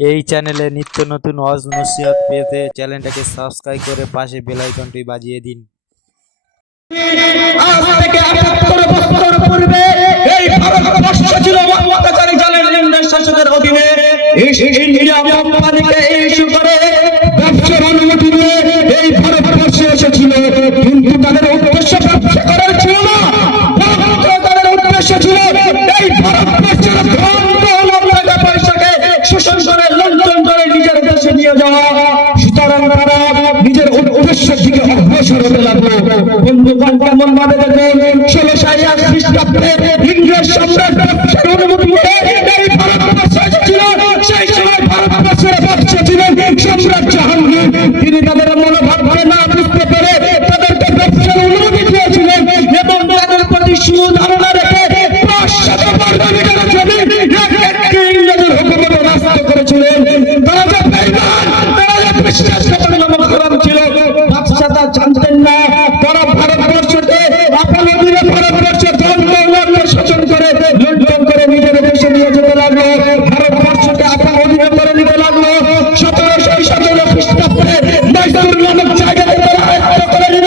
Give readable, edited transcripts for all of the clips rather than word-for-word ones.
এই চ্যানেলে নিত্য নতুন ওয়াজ নসিহত পেতে চ্যানেলটাকে সাবস্ক্রাইব করে পাশে বেল আইকনটি বাজিয়ে দিন। আজ থেকে ৭৮ বছর পূর্বে এই ভারতবর্ষ ছিল অত্যাচারী জালের ইংরেজ শাসকের অধীনে। ইস্ট ইন্ডিয়া কোম্পানিকে ইস্যু করে ব্যবসার অনুমতি নিয়ে এই ভারতবর্ষে এসেছিল, কিন্তু তাদের উদ্দেশ্য ব্যবসা করার ছিল না, বরং তাদের উদ্দেশ্য ছিল এই ভারতবর্ষের ধন দৌলত টাকা পয়সাকে শোষণ করে লুণ্ঠন করে নিজের দেশে নিয়ে যাওয়া। সুতরাং তারা নিজের উদ্দেশ্যের দিকে অগ্রসর হতে লাগলো। বন্ধুগণ, কেমন ভাবে দেখুন, ১৬০০ খ্রিস্টাব্দে ইংরেজ সম্রাট ব্যবসার অনুমতি নিয়ে এই ভারতবর্ষে এসেছিল। সেই সময় ভারতবর্ষের বাদশা ছিলেন সম্রাট জাহাঙ্গীর। তিনি তাদের মনোভাবকে না বুঝতে পেরে তাদেরকে ব্যবসার অনুমতি দিয়েছিলেন এবং তাদের প্রতি সুধারণা রেখে ৫০০ বর্গমিটার জমি একটি ইংরেজের হুকুমে রাস্তা করেছিলেন। তারা যে বেঈমান, তারা যে বিশ্বাসঘাতক নামক হারাম ছিল, বাদশা তা জানতেন না। তারা ভারতবর্ষকে আপন অধীনে ভারতবর্ষের ধন দৌলতকে শোষণ করে লুণ্ঠন করে নিজের দেশে নিয়ে যেতে লাগলো, ভারতবর্ষকে আপন অধীনে করে নিতে লাগলো। ১৭১৭ খ্রিস্টাব্দে মাইসুর নামক জায়গাতে তারা আয়ত্ত করে নিল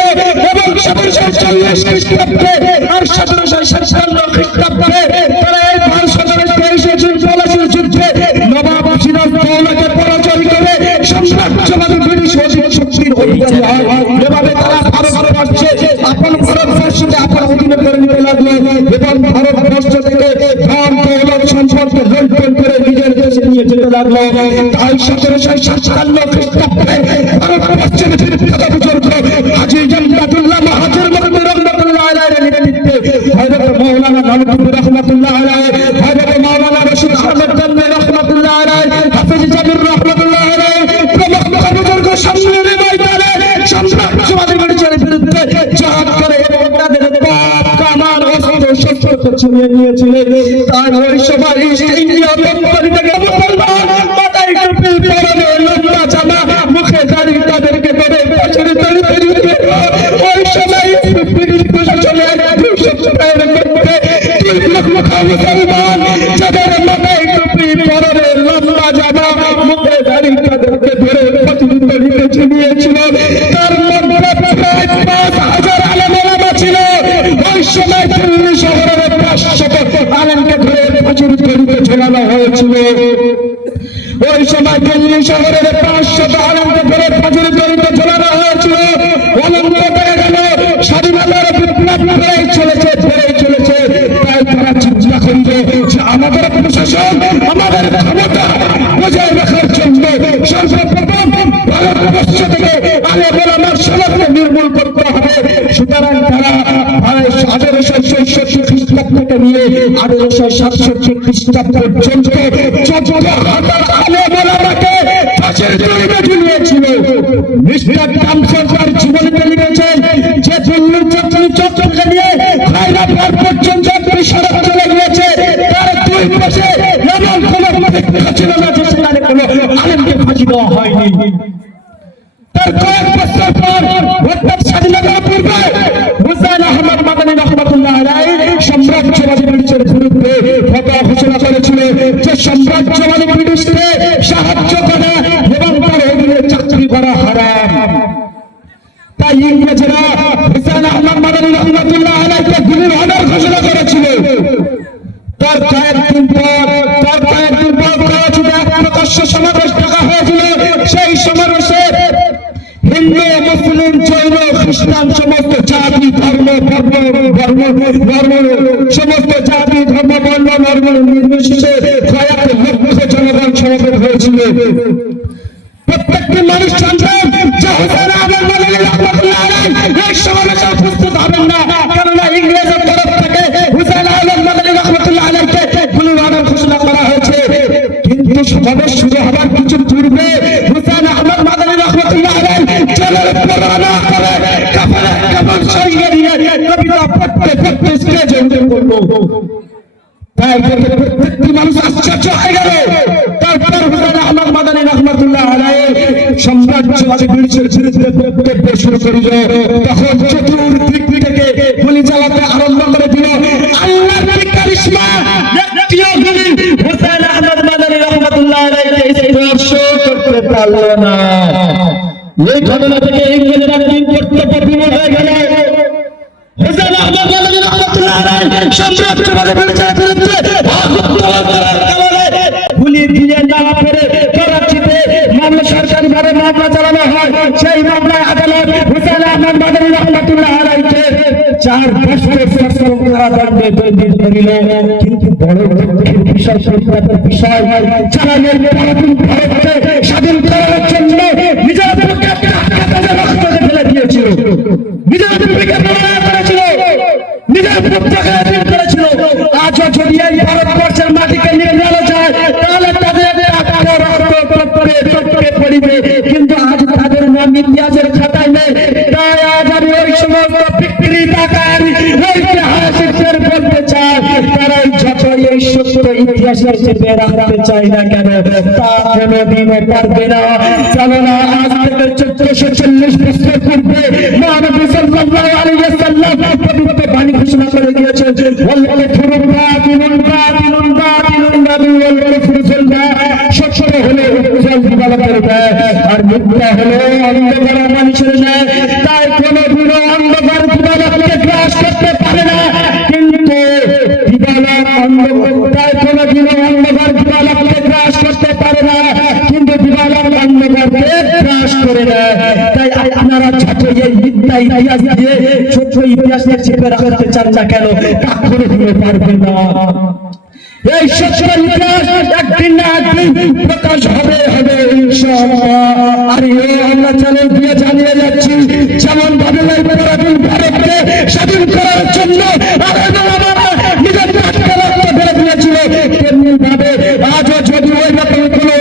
এবং ১৭৪০ খ্রিস্টাব্দে আর ১৭৫৭ খ্রিস্টাব্দে তারা এই ১৭২৩ পলাশীর যুদ্ধে নবাব সিরাজদৌলাকে পরাজয় করে সাম্রাজ্যবাদী ব্রিটিশ শক্তির অধিকারী হয়। এভাবে তারা ভারতবর্ষে আপন ভারতবর্ষকে আপন অধীনে করে নিতে লাগলো এবং ভারতবর্ষ থেকে ধন দৌলত সম্পদকে লুণ্ঠন করে নিজের দেশে নিয়ে যেতে লাগলো। তাই ১৭৫৭ খ্রিস্টাব্দে ভারতবর্ষের বিখ্যাত বুজুর্গ হাজী জামদাদুল্লাহ মাহাজির মখদুম রহমাতুল্লাহ আলাইহির নেতৃত্বে হযরত মাওলানা নানপুর রহমাতুল্লাহ আলাইহি, হযরত মাওলানা রশিদ আহমদ জান্নাত রহমাতুল্লাহ আলাইহি, হাফেজ জামির রহমাতুল্লাহ আলাইহি প্রমুখ বুজুর্গ সামনের ময়দানে সাম্রাজ্যবাদী ব্রিটিশের বিরুদ্ধে জিহাদ করে এবং তাদের বাপ কামান অস্ত্র শস্ত্র ছিনিয়ে নিয়েছিলেন। তাই ওই সময় ইস্ট ইন্ডিয়া কোম্পানি থেকে মুসলমান মাথায় টুপি পরনে লম্বা জামা মুখে দাড়ি তাদেরকে ধরে ফাঁসির দড়ি তৈরি করে ওই সময় ব্রিটিশ প্রশাসনের দুঃসপ্তাহের মধ্যে ৩ লক্ষ মুসলমান যাদের মাথায় টুপি পরনে লম্বা জামা মুখে দাড়ি তাদেরকে ধরে ফাঁসির দড়িতে ঝুলিয়েছিল। তার মধ্যে প্রায় ৫,০০০ আলেম ওলামা ছিল। ওই সময় দিল্লি শহরের ৫০০ আলেমকে ধরে ফাঁসির দড়িতে ঝোলানো হয়েছিল। ওই সময় দিল্লি শহরের ৫০০ আলেমকে ধরে ফাঁসির দড়িতে ঝোলানো হয়েছিল। অনন্ত হয়ে গেল, স্বাধীনতার বিপ্লব করেই চলেছে, ধরেই চলেছে। তাই তারা চিন্তা করবে যে আমাদের প্রশাসন আমাদের ক্ষমতা বজায় রাখার জন্য সর্বপ্রথম ভারতবর্ষ থেকে আলেম ওলামার সমাজকে নির্মূল করতে হবে। সুতরাং তারা ১৮৬৬ খ্রিস্টাব্দ থেকে নিয়ে ১৮৬৭ খ্রিস্টাব্দ পর্যন্ত ১৪,০০০ আলেম ওলামাকে ফাঁসির দড়িতে ঝুলিয়েছিল। মিস্টার টমসন তার জীবনীতে লিখেছেন যে দিল্লির চত্বরকে নিয়ে হায়দ্রাবাদ পর্যন্ত সড়ক চলে গিয়েছে, তার দুই পাশে এমন কোন পরীক্ষা ছিল না যে সেখানে কোনো আলেমকে ফাঁসি দেওয়া হয়নি। তার কয়েক বছর পর অর্থাৎ স্বাধীনতার পূর্বে হুসাইন আহমদ মাদানী রহমাতুল্লাহ আলাইহি সাম্রাজ্যবাদী ব্রিটিশের বিরুদ্ধে ফতোয়া ঘোষণা করেছিল যে সাম্রাজ্যবাদী ব্রিটিশকে সাহায্য করা এবং তার অধীনে চাকরি করা হারাম। তাই ইংরেজরা হুসাইন আহমদ মাদানী রহমাতুল্লাহ আলাইহিকে গুলির অর্ডার ঘোষণা করেছিল। তার কয়েকদিন পর করাচিতে এক প্রকাশ্য সমাবেশ ডাকা হয়েছিল। সেই সমাবেশে হিন্দু, মুসলিম, জৈন, খ্রিস্টান সমস্ত জাতি ধর্ম সমস্ত জাতি ধর্ম বর্ণ ধর্ম নির্বিশেষে কয়েক লক্ষ জনগণ সমবেত হয়েছিল। প্রত্যেকটি মানুষ জানতেন যে হুসাইন আহমদ মাদানী রহমাতুল্লাহ আলাইহি এই সমাবেশে উপস্থিত হবেন না, কেননা ইংরেজের তরফ থেকে হুসাইন আহমদ মাদানী রহমাতুল্লাহ আলাইহিকে গুলির অর্ডার ঘোষণা করা হয়েছে। কিন্তু সমাবেশ শুরু হবার কিছু পূর্বে হুসাইন আহমদ মাদানী রহমাতুল্লাহ আলাইহি জলের পরোয়া করে কাফের কাফের সঙ্গে নিয়ে কবিতা পড়তে স্টেজে উঠে পড়ল। তাই প্রত্যেকটি মানুষ আশ্চর্য হয়ে গেল। তারপর হুসাইন আহমদ মাদানী রহমাতুল্লাহ আলাইহি সাম্রাজ্যবাদী ব্রিটিশের বিরুদ্ধে বক্তব্য শুরু করিল। তখন চতুর্দিক থেকে গুলি চালাতে আরম্ভ করে দিল। আল্লাহর কারিশমা একটিও গুলি হুসাইন আহমদ মাদানী রহমাতুল্লাহ আলাইহি পারল না। এই ঘটনা থেকে ইংরেজরা তিন কর্তব্য বিমূঢ় হয়ে গেল। হুসেন আহমদ গনি রহমতুল্লাহ আলাইহি সম্রাটবাদের বিরুদ্ধে গুলি দিয়ে না পেরে করাচিতে মামলা সরকারিভাবে মামলা চালানো হয়। সেই মামলায় আদালত হুসেন আহমদ গনি রহমতুল্লাহ আলাইহিকে 4 বছর সশ্রম কারাদণ্ডে দণ্ডিত করিল। কিন্তু বড় দুঃখের বিষয়, পরিতাপের বিষয়, যারা পরাধীন ভারতকে স্বাধীন করার জন্য নিজের বুকে রক্ত ফেলে দিয়েছিল, নিজের বুকে করেছিল, নিজের পুত্রকে স্বাধীন করেছিল, আজও যদি এই ভারতবর্ষের মাটিকে নিয়ে গেলে যায় তাহলে তাদের পড়িবে। কিন্তু আজ তাদের নাম ইতিহাসের খাতায় নেই। তাই আজ আমি ওই সমস্ত বিকৃতকারী ঐতিহাসিকদের বলতে চাই, তারা যত এই সত্য ইতিহাসের চেপে রাখতে চায় না কেন, তা কোনোদিনও পারবে না। কেননা আজ থেকে 1440 বছর পূর্বে মহানবী সাল্লাল্লাহু আলাইহি ওয়াসাল্লাম পবিত্র বাণী ঘোষণা করে দিয়েছেন, ওয়াল্লাহি ফুরুবাতিনুন বাতিনুন বাতিনুন নাবিয়ুল রাসূলুল্লাহ। সত্য হলো উজ্জ্বল দিবালোকের ন্যায়, আর মিথ্যা হলো অন্ধকার মানুষের ন্যায়। তাই কোনোদিনও অন্ধকার দিবালোককে গ্রাস করতে পারে না। কিন্তু দিবালোক তাই কোনোদিনও অন্ধকার দিবালোককে গ্রাস করতে পারে না, কিন্তু দিবালোক অন্ধকারকে গ্রাস করে দেয়। তাই আপনারা যত এই মিথ্যা ইতিহাস দিয়ে সত্য ইতিহাসের চেপে রাখতে চান না কেন, তা কোনোদিনও পারবেন না। এই সত্য ইতিহাস একদিন না একদিন প্রকাশ হবে হবে ইনশাআল্লাহ। আর আমরা চ্যানেল দিয়ে জানিয়ে যাচ্ছি, যেমন ভাবে পরাধীন ভারতকে স্বাধীন করার জন্য নিজের প্রাণকে রক্ত ফেলে দিয়েছিল, তেমনি ভাবে আজও যদি ওই রকম কোনো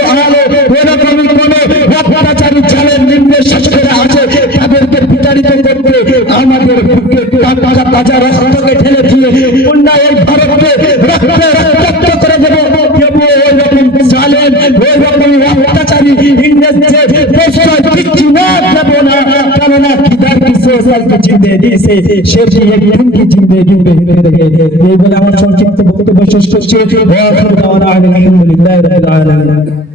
ওই রকম কোনো অত্যাচারী চ্যানেল নিম্ন শাসকেরা আছে, তাদেরকে বিতাড়িত করতে আমাদের তাজা তাজা রক্তকে ঢেলে দিয়ে অন্যায় ভারতকে রক্তে রক্তাক্ত করে দেব। ওই রকম জালেম, ওই রকম অত্যাচারী ইংরেজদের প্রশ্রয় দিচ্ছি না, দেব না। কেননা কিদার কিসে সালকে জিন্দেগি সে শের এক দিন কি জিন্দেগি বেহতে রহে। এই বলে আমার সংক্ষিপ্ত বক্তব্য শেষ করছি। ওয়া আখিরু দাওয়ানা আলহামদুলিল্লাহি রাব্বিল আলামিন।